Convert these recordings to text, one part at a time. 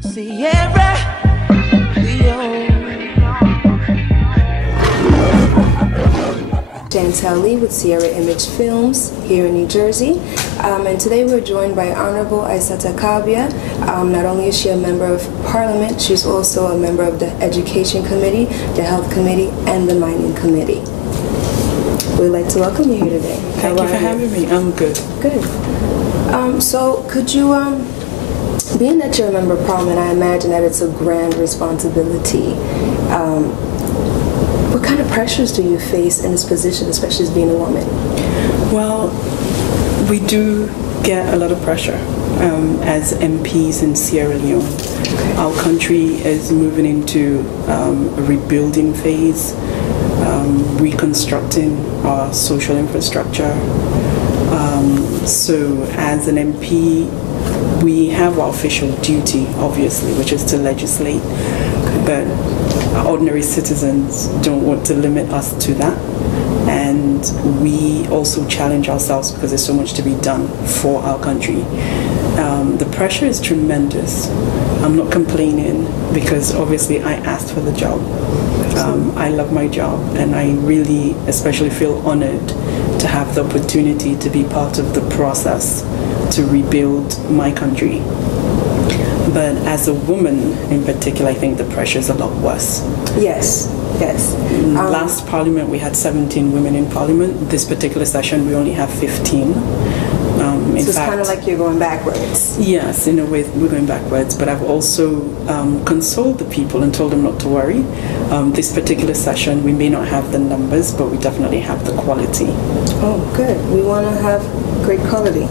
Sierra, Chantel Lee with Sierra Image Films here in New Jersey, and today we're joined by Honorable Aissata Kabia. Not only is she a member of Parliament, she's also a member of the Education Committee, the Health Committee, and the Mining Committee. We'd like to welcome you here today. Thank you for having me. I'm good. Good. So could you, being that you're a member of Parliament, I imagine that it's a grand responsibility. What kind of pressures do you face in this position, especially as being a woman? Well, we do get a lot of pressure as MPs in Sierra Leone. Okay. Our country is moving into a rebuilding phase, reconstructing our social infrastructure. So as an MP, we have our official duty, obviously, which is to legislate, but ordinary citizens don't want to limit us to that. And we also challenge ourselves because there's so much to be done for our country. The pressure is tremendous. I'm not complaining because obviously I asked for the job. I love my job, and I really especially feel honored to have the opportunity to be part of the process to rebuild my country. But as a woman in particular, I think the pressure is a lot worse. Yes, yes. Last Parliament, we had 17 women in Parliament. This particular session, we only have 15. So it's kind of like you're going backwards. Yes, in a way, we're going backwards. But I've also consoled the people and told them not to worry. This particular session, we may not have the numbers, but we definitely have the quality. Oh, good. We want to have great quality.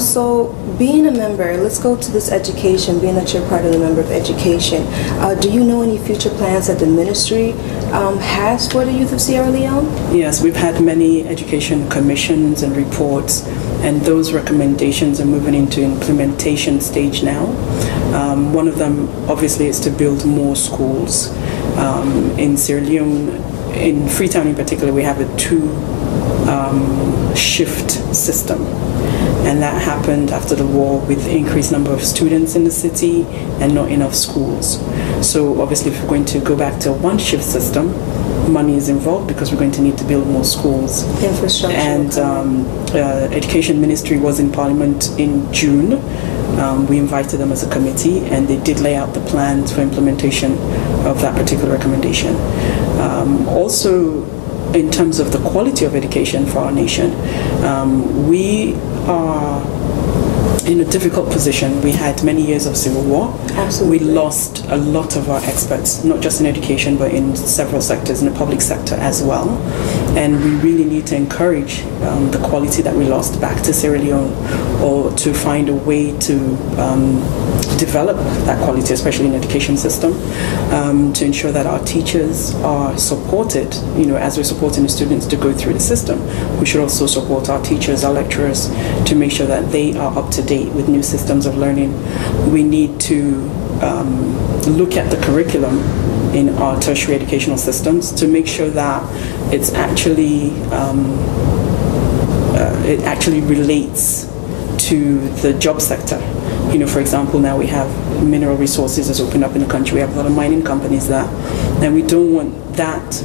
So being a member, let's go to this education, being that you're part of the member of education. Do you know any future plans that the ministry has for the youth of Sierra Leone? Yes, we've had many education commissions and reports, and those recommendations are moving into implementation stage now. One of them obviously is to build more schools. In Sierra Leone, in Freetown in particular, we have a two-shift system. And that happened after the war with the increased number of students in the city and not enough schools. So obviously if we're going to go back to a one-shift system, money is involved because we're going to need to build more schools. Infrastructure. And Education Ministry was in Parliament in June. We invited them as a committee, and they did lay out the plans for implementation of that particular recommendation. Also, in terms of the quality of education for our nation, we are in a difficult position. We had many years of civil war. Absolutely. We lost a lot of our experts, not just in education, but in several sectors, in the public sector as well. And we really need to encourage the quality that we lost back to Sierra Leone, or to find a way to develop that quality, especially in the education system, to ensure that our teachers are supported. You know, as we're supporting the students to go through the system, we should also support our teachers, our lecturers, to make sure that they are up to date with new systems of learning. We need to look at the curriculum in our tertiary educational systems to make sure that it's actually it actually relates to the job sector. You know, for example, now we have mineral resources that's opened up in the country. We have a lot of mining companies there, and we don't want that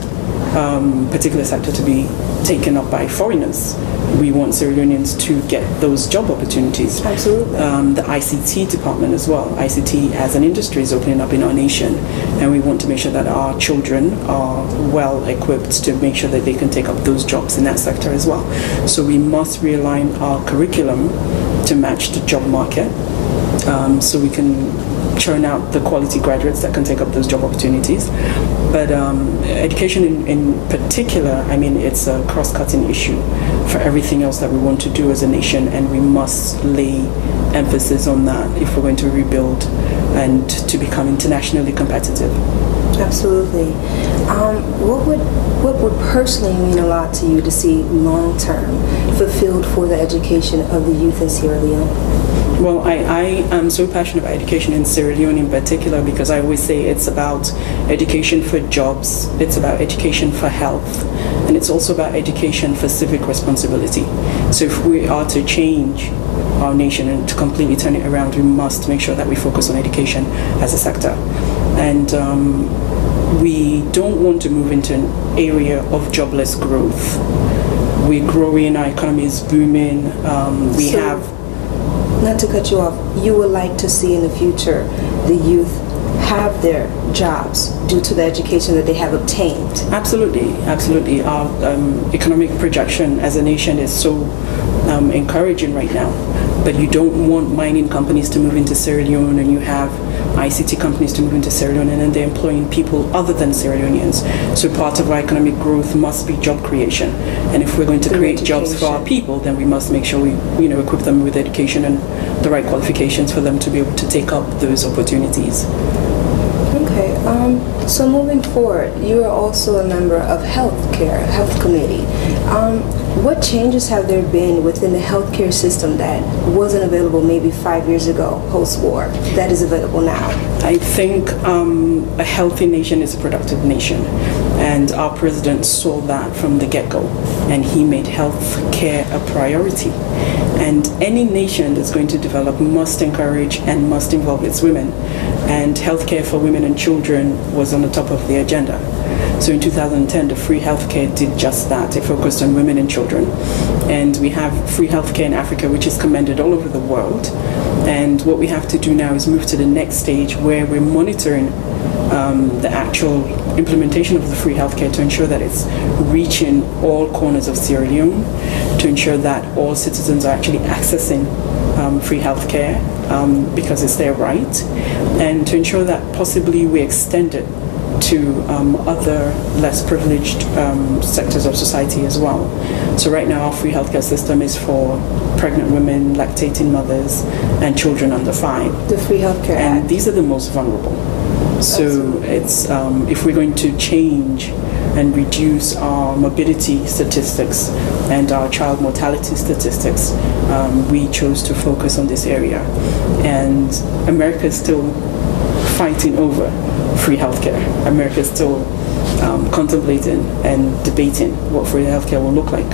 particular sector to be taken up by foreigners. We want Sierra Leoneans to get those job opportunities. Absolutely. The ICT department as well. ICT as an industry is opening up in our nation, and we want to make sure that our children are well equipped to make sure that they can take up those jobs in that sector as well. So we must realign our curriculum to match the job market, so we can churn out the quality graduates that can take up those job opportunities. But education in particular, I mean, it's a cross-cutting issue for everything else that we want to do as a nation, and we must lay emphasis on that if we're going to rebuild and to become internationally competitive. Absolutely. What would personally mean a lot to you to see long-term fulfilled for the education of the youth in Sierra Leone? Well, I am so passionate about education in Sierra Leone in particular, because I always say it's about education for jobs, it's about education for health, and it's also about education for civic responsibility. So if we are to change our nation and to completely turn it around, we must make sure that we focus on education as a sector. And we don't want to move into an area of jobless growth. We're growing, our economy is booming. Not to cut you off, you would like to see in the future the youth have their jobs due to the education that they have obtained? Absolutely, absolutely. Our economic projection as a nation is so encouraging right now. But you don't want mining companies to move into Sierra Leone, and you have ICT companies to move into Sierra Leone, and then they're employing people other than Sierra Leoneans. So part of our economic growth must be job creation. And if we're going to create jobs for our people, then we must make sure we equip them with education and the right qualifications for them to be able to take up those opportunities. Okay, so moving forward, you are also a member of health committee. What changes have there been within the healthcare system that wasn't available maybe 5 years ago, post-war, that is available now? I think a healthy nation is a productive nation, and our president saw that from the get-go, and he made health care a priority. And any nation that's going to develop must encourage and must involve its women, and healthcare for women and children was on the top of the agenda. So in 2010, the free healthcare did just that. It focused on women and children. And we have free healthcare in Africa, which is commended all over the world. And what we have to do now is move to the next stage where we're monitoring the actual implementation of the free healthcare to ensure that it's reaching all corners of Sierra Leone, to ensure that all citizens are actually accessing free healthcare because it's their right, and to ensure that possibly we extend it to other less privileged sectors of society as well. So right now our free healthcare system is for pregnant women, lactating mothers, and children under 5. The Free Healthcare And Act. these are the most vulnerable. So Absolutely. it's if we're going to change and reduce our morbidity statistics and our child mortality statistics, we chose to focus on this area. And America is still fighting over free healthcare. America is still contemplating and debating what free healthcare will look like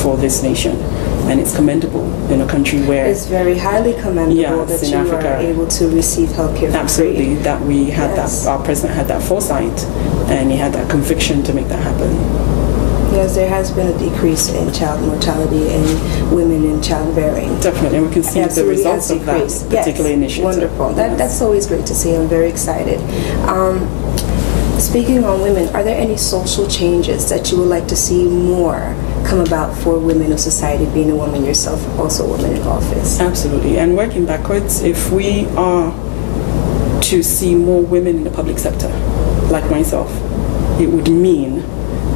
for this nation. And it's commendable in a country where... It's very highly commendable that you Africa, are able to receive healthcare for absolutely, free. that we had Yes. that, our president had that foresight, and he had that conviction to make that happen. Yes, there has been a decrease in child mortality and women in childbearing. Definitely, and we can see the Absolutely results has of that decreased. particular Yes, initiative. wonderful. Yes. That's always great to see. I'm very excited. Speaking on women, are there any social changes that you would like to see more come about for women of society, being a woman yourself, also a woman in office? Absolutely, and working backwards, if we are to see more women in the public sector, like myself, it would mean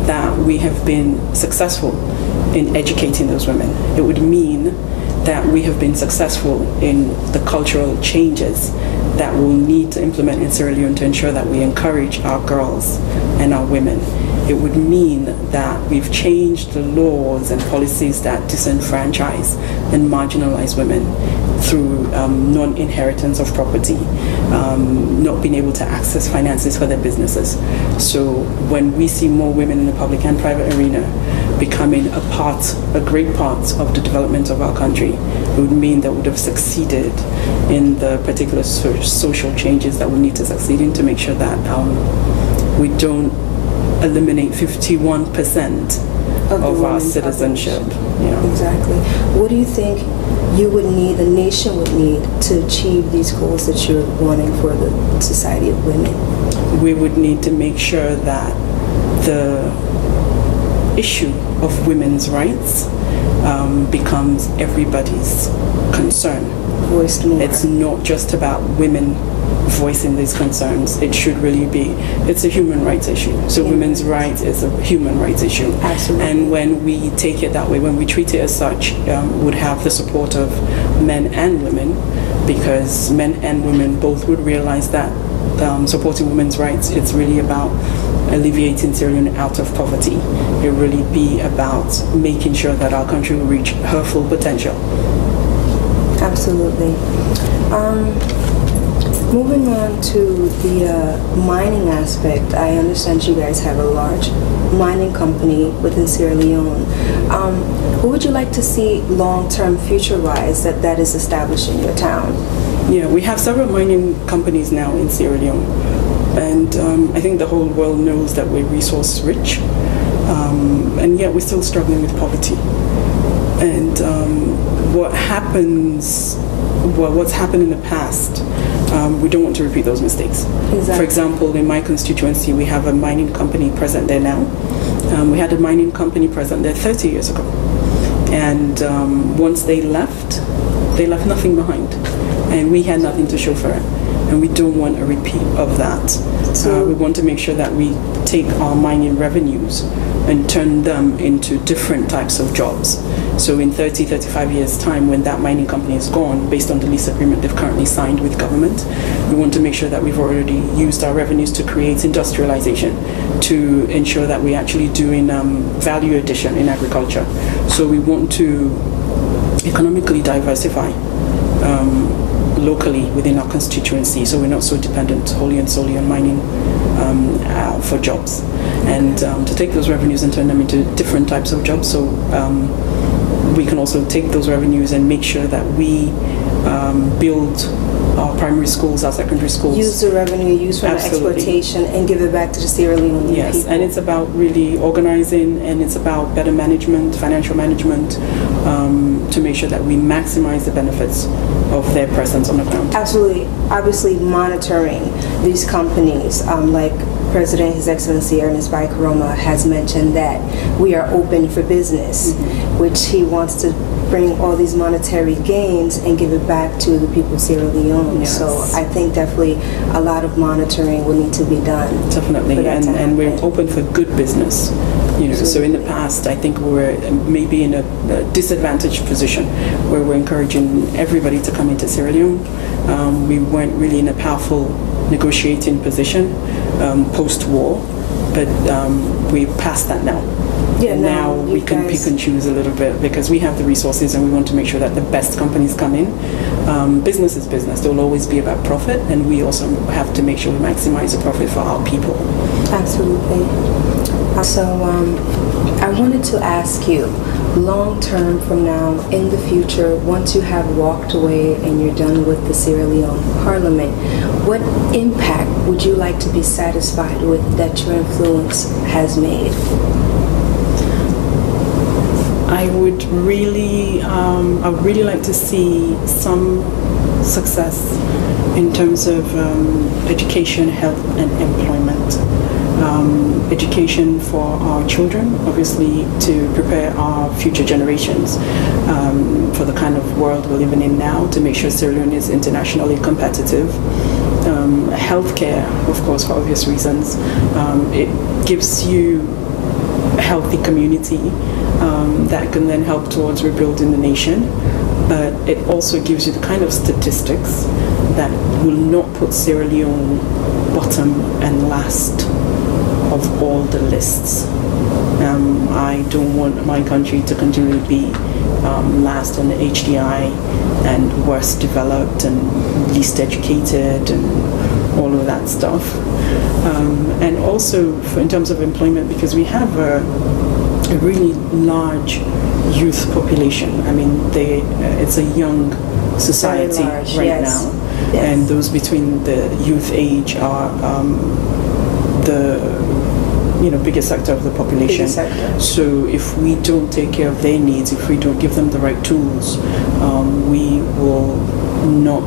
that we have been successful in educating those women. It would mean that we have been successful in the cultural changes that we'll need to implement in Sierra Leone to ensure that we encourage our girls and our women. It would mean that we've changed the laws and policies that disenfranchise and marginalize women through non-inheritance of property, not being able to access finances for their businesses. So when we see more women in the public and private arena becoming a great part of the development of our country, it would mean that we would have succeeded in the particular social changes that we need to succeed in to make sure that we don't eliminate 51% of our citizenship. Yeah. Exactly. What do you think you would need, the nation would need, to achieve these goals that you're wanting for the society of women? We would need to make sure that the issue of women's rights becomes everybody's concern. Voiced more. It's not just about women voicing these concerns. It should really be, it's a human rights issue. So women's rights is a human rights issue. Absolutely. And when we take it that way, when we treat it as such, would have the support of men and women, because men and women both would realize that supporting women's rights, it's really about alleviating Sierra Leone out of poverty. It really be about making sure that our country will reach her full potential. Absolutely. Moving on to the mining aspect, I understand you guys have a large mining company within Sierra Leone. What would you like to see long-term, future-wise, that is established in your town? Yeah, we have several mining companies now in Sierra Leone, and I think the whole world knows that we're resource rich, and yet we're still struggling with poverty. And what's happened in the past, we don't want to repeat those mistakes. Exactly. For example, in my constituency, we have a mining company present there now. We had a mining company present there 30 years ago. And once they left nothing behind. And we had nothing to show for it. And we don't want a repeat of that. We want to make sure that we take our mining revenues and turn them into different types of jobs. So in 30, 35 years' time, when that mining company is gone, based on the lease agreement they've currently signed with government, we want to make sure that we've already used our revenues to create industrialization, to ensure that we're actually doing value addition in agriculture. So we want to economically diversify locally within our constituency, so we're not so dependent wholly and solely on mining for jobs. And to take those revenues and turn them into different types of jobs, so we can also take those revenues and make sure that we build our primary schools, our secondary schools. Use the revenue used from the exploitation and give it back to the Sierra Leone people. Yes, and it's about really organizing, and it's about better management, financial management, to make sure that we maximize the benefits of their presence on the ground. Absolutely. Obviously monitoring these companies, like President, His Excellency Ernest Bai Koroma has mentioned that we are open for business, which he wants to bring all these monetary gains and give it back to the people of Sierra Leone. Yes. So I think definitely a lot of monitoring will need to be done. Definitely, and we're open for good business. You know, so in the past, I think we were maybe in a disadvantaged position where we're encouraging everybody to come into Sierra Leone. We weren't really in a powerful negotiating position post-war, but we're past that now. Yeah, and now we can pick and choose a little bit because we have the resources and we want to make sure that the best companies come in. Business is business. There will always be about profit, and we also have to make sure we maximize the profit for our people. Absolutely. So I wanted to ask you, long term from now, in the future, once you have walked away and you're done with the Sierra Leone Parliament, what impact would you like to be satisfied with that your influence has made? I would really like to see some success in terms of education, health, and employment. Education for our children, obviously, to prepare our future generations for the kind of world we're living in now, to make sure Sierra Leone is internationally competitive. Healthcare, of course, for obvious reasons. It gives you a healthy community that can then help towards rebuilding the nation, but it also gives you the kind of statistics that will not put Sierra Leone bottom and last of all the lists. I don't want my country to continue to be last on the HDI and worst developed and least educated and all of that stuff. And also in terms of employment, because we have a really large youth population. I mean, it's a young society now. Yes. And those between the youth age are the biggest sector of the population. So if we don't take care of their needs, if we don't give them the right tools, we will not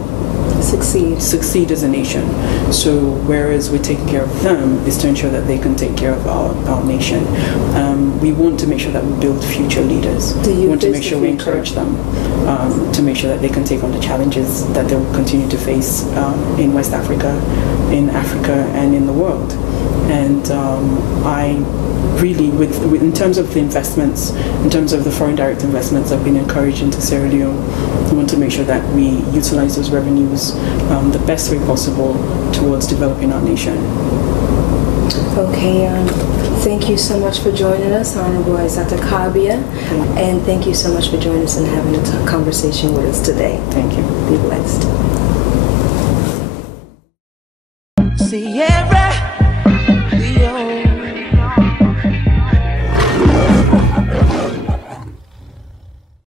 succeed as a nation. So whereas we're taking care of them is to ensure that they can take care of our nation. We want to make sure that we build future leaders. We want to make sure we encourage them to make sure that they can take on the challenges that they will continue to face in West Africa, in Africa, and in the world. And I really, in terms of the investments, in terms of the foreign direct investments that have been encouraged into Sierra Leone, we want to make sure that we utilize those revenues the best way possible towards developing our nation. Okay, thank you so much for joining us, Honorable Aissata Kabia, and thank you so much for joining us and having a conversation with us today. Thank you. Be blessed. Sierra.